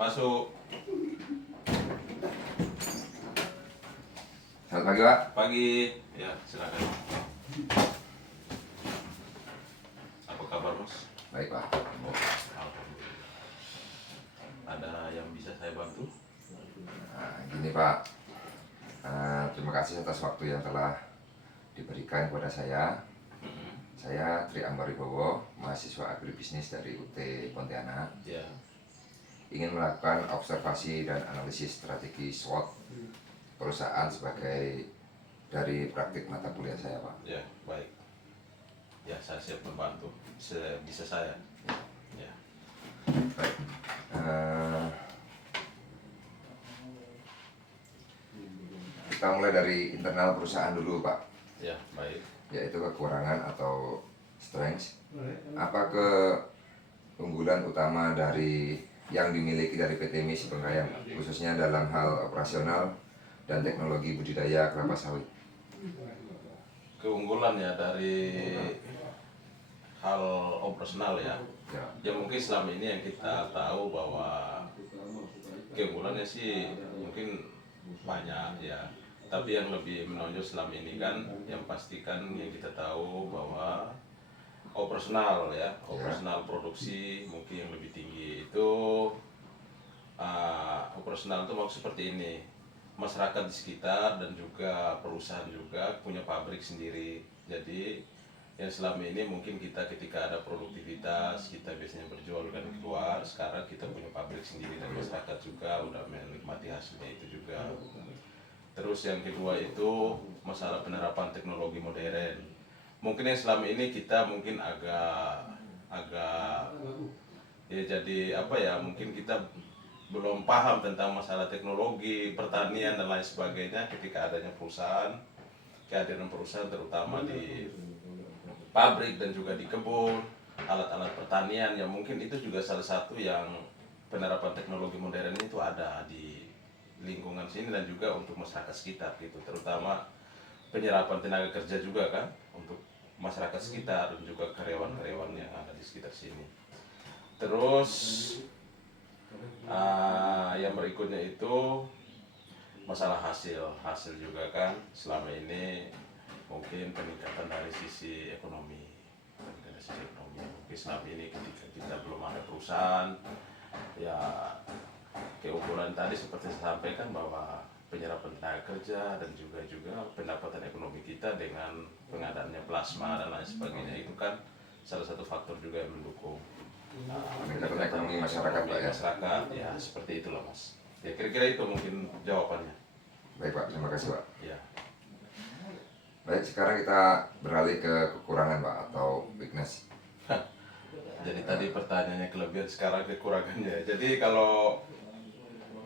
Masuk. Selamat pagi, Pak. Pagi. Ya, silakan. Apa kabar, Mas? Baik, Pak. Alhamdulillah. Ada yang bisa saya bantu? Nah, gini, Pak. Terima kasih atas waktu yang telah diberikan kepada saya. Saya Tri Ambar Wibowo, mahasiswa agribisnis dari UT Pontianak. Ya. Ingin melakukan observasi dan analisis strategi SWOT perusahaan sebagai dari praktik mata kuliah saya, Pak. Ya, baik. Ya, saya siap membantu. Bisa saya. Ya. Baik. Kita mulai dari internal perusahaan dulu, Pak. Ya, baik. Yaitu kekurangan atau strengths. Apa keunggulan utama dari yang dimiliki dari PT MIS Bengkayang, khususnya dalam hal operasional dan teknologi budidaya kelapa sawit? Keunggulan ya dari hal operasional ya. Ya mungkin selama ini yang kita tahu bahwa keunggulannya sih mungkin banyak ya. Tapi yang lebih menonjol selama ini kan yang pastikan yang kita tahu bahwa operasional ya, operasional produksi mungkin yang lebih tinggi itu. Operasional itu maksud seperti ini, masyarakat di sekitar dan juga perusahaan juga punya pabrik sendiri. Jadi yang selama ini mungkin kita ketika ada produktivitas kita biasanya berjual kan keluar, sekarang kita punya pabrik sendiri dan masyarakat juga udah menikmati hasilnya itu juga. Terus yang kedua itu masalah penerapan teknologi modern. Mungkin yang selama ini kita mungkin agak ya jadi apa ya, mungkin kita belum paham tentang masalah teknologi pertanian dan lain sebagainya ketika adanya perusahaan, kehadiran perusahaan terutama di pabrik dan juga di kebun, alat-alat pertanian yang mungkin itu juga salah satu yang penerapan teknologi modern itu ada di lingkungan sini dan juga untuk masyarakat sekitar gitu, terutama penyerapan tenaga kerja juga kan untuk masyarakat sekitar dan juga karyawan-karyawan yang ada di sekitar sini. Terus yang berikutnya itu masalah hasil juga kan selama ini mungkin peningkatan dari sisi ekonomi. Mungkin selama ini ketika kita belum ada perusahaan ya, keunggulan tadi seperti saya sampaikan bahwa penyerapan tenaga kerja dan juga pendapatan ekonomi kita dengan pengadaannya plasma dan lain sebagainya itu kan salah satu faktor juga yang mendukung Peningkatan ekonomi masyarakat, Pak, ya. masyarakat ya, seperti itulah Mas. Ya kira-kira itu mungkin jawabannya. Baik, Pak. Terima kasih, Pak. Ya. Baik, sekarang kita beralih ke kekurangan, Pak, atau weakness. Jadi tadi pertanyaannya kelebihan, sekarang kekurangannya. Jadi kalau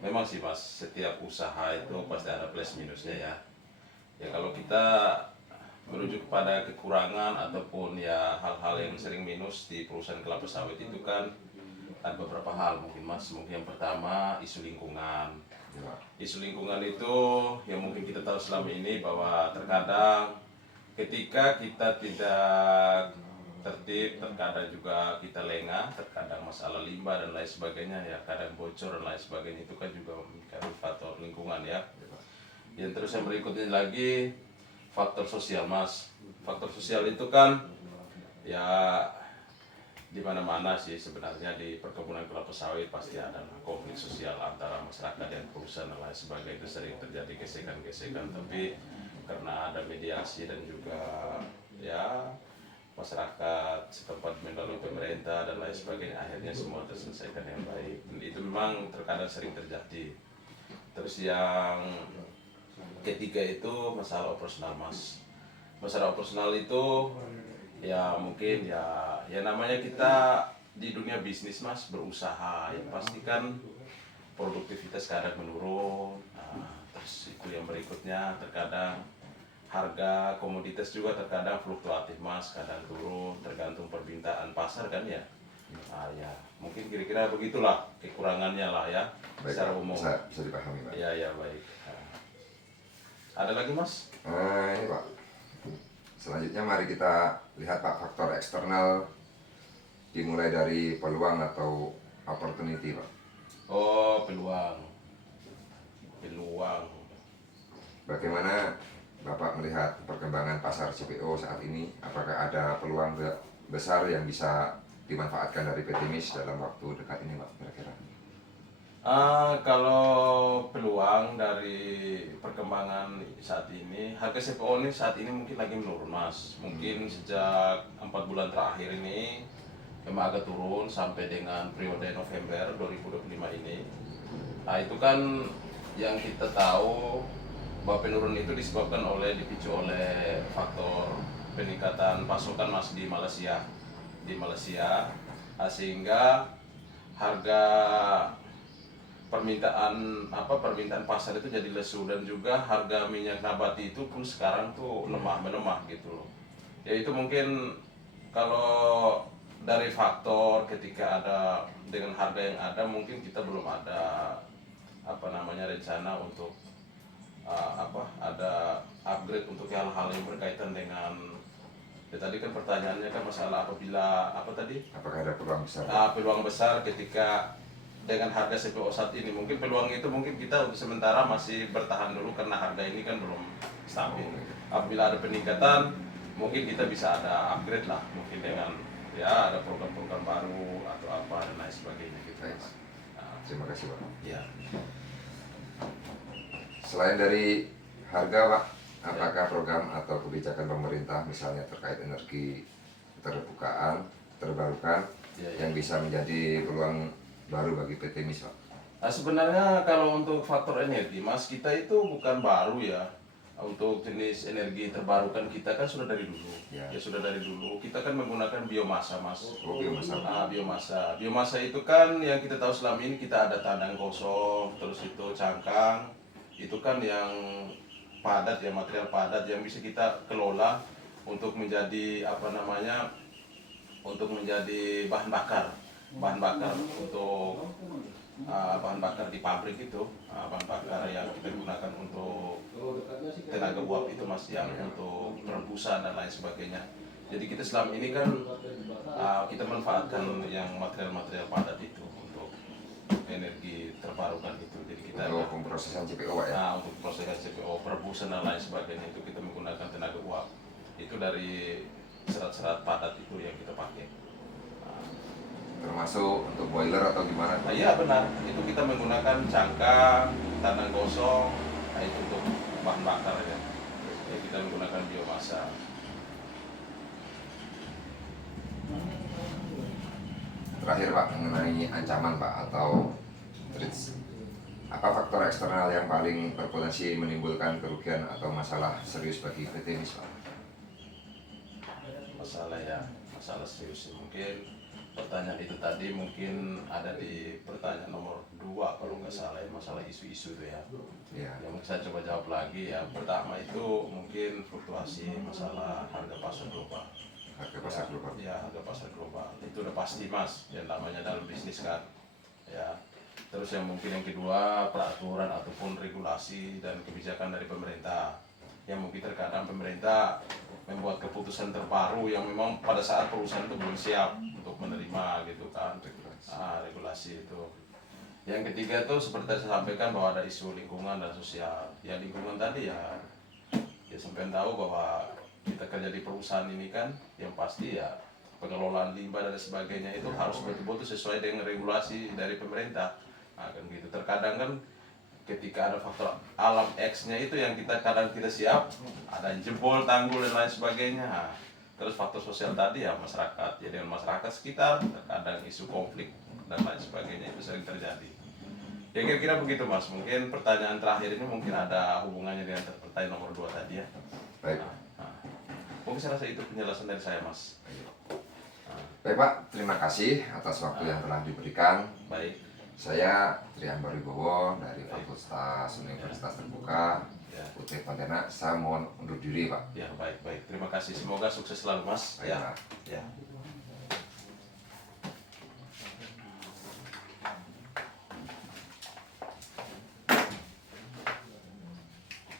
memang sih Mas, setiap usaha itu pasti ada plus minusnya ya. Ya kalau kita merujuk kepada kekurangan ataupun ya hal-hal yang sering minus di perusahaan kelapa sawit itu kan ada beberapa hal mungkin Mas. Mungkin yang pertama isu lingkungan. Isu lingkungan itu yang mungkin kita tahu selama ini bahwa terkadang ketika kita tidak tertib, terkadang juga kita lengah, terkadang masalah limbah dan lain sebagainya ya, kadang bocor dan lain sebagainya, itu kan juga memiliki faktor lingkungan ya. Yang terus yang berikutnya lagi faktor sosial Mas. Faktor sosial itu kan ya di mana-mana sih sebenarnya, di perkebunan kelapa sawit pasti ada konflik sosial antara masyarakat dan perusahaan dan lain sebagainya, itu sering terjadi gesekan-gesekan, tapi karena ada mediasi dan juga ya masyarakat setempat melalui pemerintah dan lain sebagainya, akhirnya semua terselesaikan yang baik. Dan itu memang terkadang sering terjadi. Terus yang ketiga itu masalah operasional Mas. Masalah operasional itu ya mungkin ya namanya kita di dunia bisnis Mas, berusaha yang pasti kan produktivitas kadang menurun. Terus itu yang berikutnya terkadang harga komoditas juga terkadang fluktuatif Mas, kadang turun tergantung permintaan pasar kan ya. Ya mungkin kira-kira begitulah kekurangannya lah ya. Baik, secara umum. bisa dipahami, Pak. Ya baik. Ada lagi Mas? Ini, Pak. Selanjutnya mari kita lihat, Pak, faktor eksternal dimulai dari peluang atau opportunity, Pak. Oh, peluang. Peluang. Bagaimana Bapak melihat perkembangan pasar CPO saat ini? Apakah ada peluang besar yang bisa dimanfaatkan dari PT MIS dalam waktu dekat ini, Pak, kira-kira? Kalau peluang dari perkembangan saat ini, harga CPO ini saat ini mungkin lagi menurun, Mas. Mungkin sejak 4 bulan terakhir ini memang agak turun sampai dengan periode November 2025 ini. Nah, itu kan yang kita tahu bahwa penurunan itu disebabkan dipicu oleh faktor peningkatan pasokan Mas di Malaysia. Sehingga harga permintaan pasar itu jadi lesu, dan juga harga minyak nabati itu pun sekarang tuh melemah gitu loh. Ya itu mungkin kalau dari faktor ketika ada dengan harga yang ada, mungkin kita belum ada rencana untuk ada upgrade untuk hal-hal yang berkaitan dengan tadi kan pertanyaannya kan masalah apabila Apakah ada peluang besar? Peluang besar ketika dengan harga CPO saat ini. Mungkin peluang itu mungkin kita untuk sementara masih bertahan dulu karena harga ini kan belum stabil. Apabila ada peningkatan, mungkin kita bisa ada upgrade lah, mungkin dengan ya ada program-program baru atau apa dan lain sebagainya gitu. Baik. Terima kasih, Pak. Ya. Selain dari harga, Pak, apakah program atau kebijakan pemerintah misalnya terkait energi terbarukan yang bisa menjadi peluang baru bagi PT MIS, Pak? Nah, sebenarnya kalau untuk faktor energi, Mas, kita itu bukan baru ya. Untuk jenis energi terbarukan kita kan sudah dari dulu. Ya. Sudah dari dulu. Kita kan menggunakan biomasa, Mas. Oh, biomasa. Biomasa. Biomasa itu kan yang kita tahu selama ini kita ada tandang kosong, terus itu cangkang. Itu kan yang padat ya, material padat yang bisa kita kelola untuk menjadi untuk menjadi bahan bakar untuk bahan bakar di pabrik itu, bahan bakar yang kita gunakan untuk tenaga uap itu, Mas, yang untuk perebusan dan lain sebagainya. Jadi kita selama ini kan kita manfaatkan yang material-material padat itu untuk energi terbarukan itu. Jadi kita untuk pemrosesan CPO, Pak, ya? untuk proses CPO, perebusan dan lain sebagainya itu kita menggunakan tenaga uap. Itu dari serat-serat padat itu yang kita pakai. Termasuk untuk boiler atau gimana? Iya benar, itu kita menggunakan cangkang, tandang gosong, itu untuk bahan bakar ya. Kita menggunakan biomasa. Terakhir, Pak, mengenai ancaman, Pak, atau threats. Apa faktor eksternal yang paling berpotensi menimbulkan kerugian atau masalah serius bagi PT MIS, Pak? Masalah serius mungkin. Pertanyaan itu tadi mungkin ada di pertanyaan nomor 2 kalau nggak salah ya, masalah isu-isu itu ya. Ya. Yang saya coba jawab lagi ya. Pertama itu mungkin fluktuasi masalah harga pasar global. Harga pasar global. Ya, harga pasar global. Itu udah pasti, Mas, yang namanya dalam bisnis kan. Ya. Terus yang mungkin yang kedua, peraturan ataupun regulasi dan kebijakan dari pemerintah. Yang mungkin terkadang pemerintah membuat keputusan terbaru yang memang pada saat perusahaan itu belum siap untuk menerima gitu kan, regulasi itu. Yang ketiga itu seperti saya sampaikan bahwa ada isu lingkungan dan sosial. Ya lingkungan tadi ya sampai tahu bahwa kita kerja di perusahaan ini kan yang pasti ya pengelolaan limbah dan sebagainya itu harus betul-betul sesuai dengan regulasi dari pemerintah. Nah, kan gitu. Terkadang kan ketika ada faktor alam X-nya itu yang kita kadang tidak siap, ada yang jebol tanggul dan lain sebagainya. Terus faktor sosial tadi ya masyarakat, ya dengan masyarakat sekitar, terkadang isu konflik dan lain sebagainya itu sering terjadi. Ya kira-kira begitu, Mas. Mungkin pertanyaan terakhir ini mungkin ada hubungannya dengan pertanyaan nomor 2 tadi ya. Baik. Mungkin saya rasa itu penjelasan dari saya, Mas. Baik, Pak, terima kasih atas waktu yang telah diberikan. Baik. Saya Trian Baribowo dari Fakultas Universitas Terbuka UT Pontianak. Saya mohon undur diri, Pak. Ya, baik. Terima kasih. Semoga sukses selalu, Mas. Baik, Ya. Pak. Ya.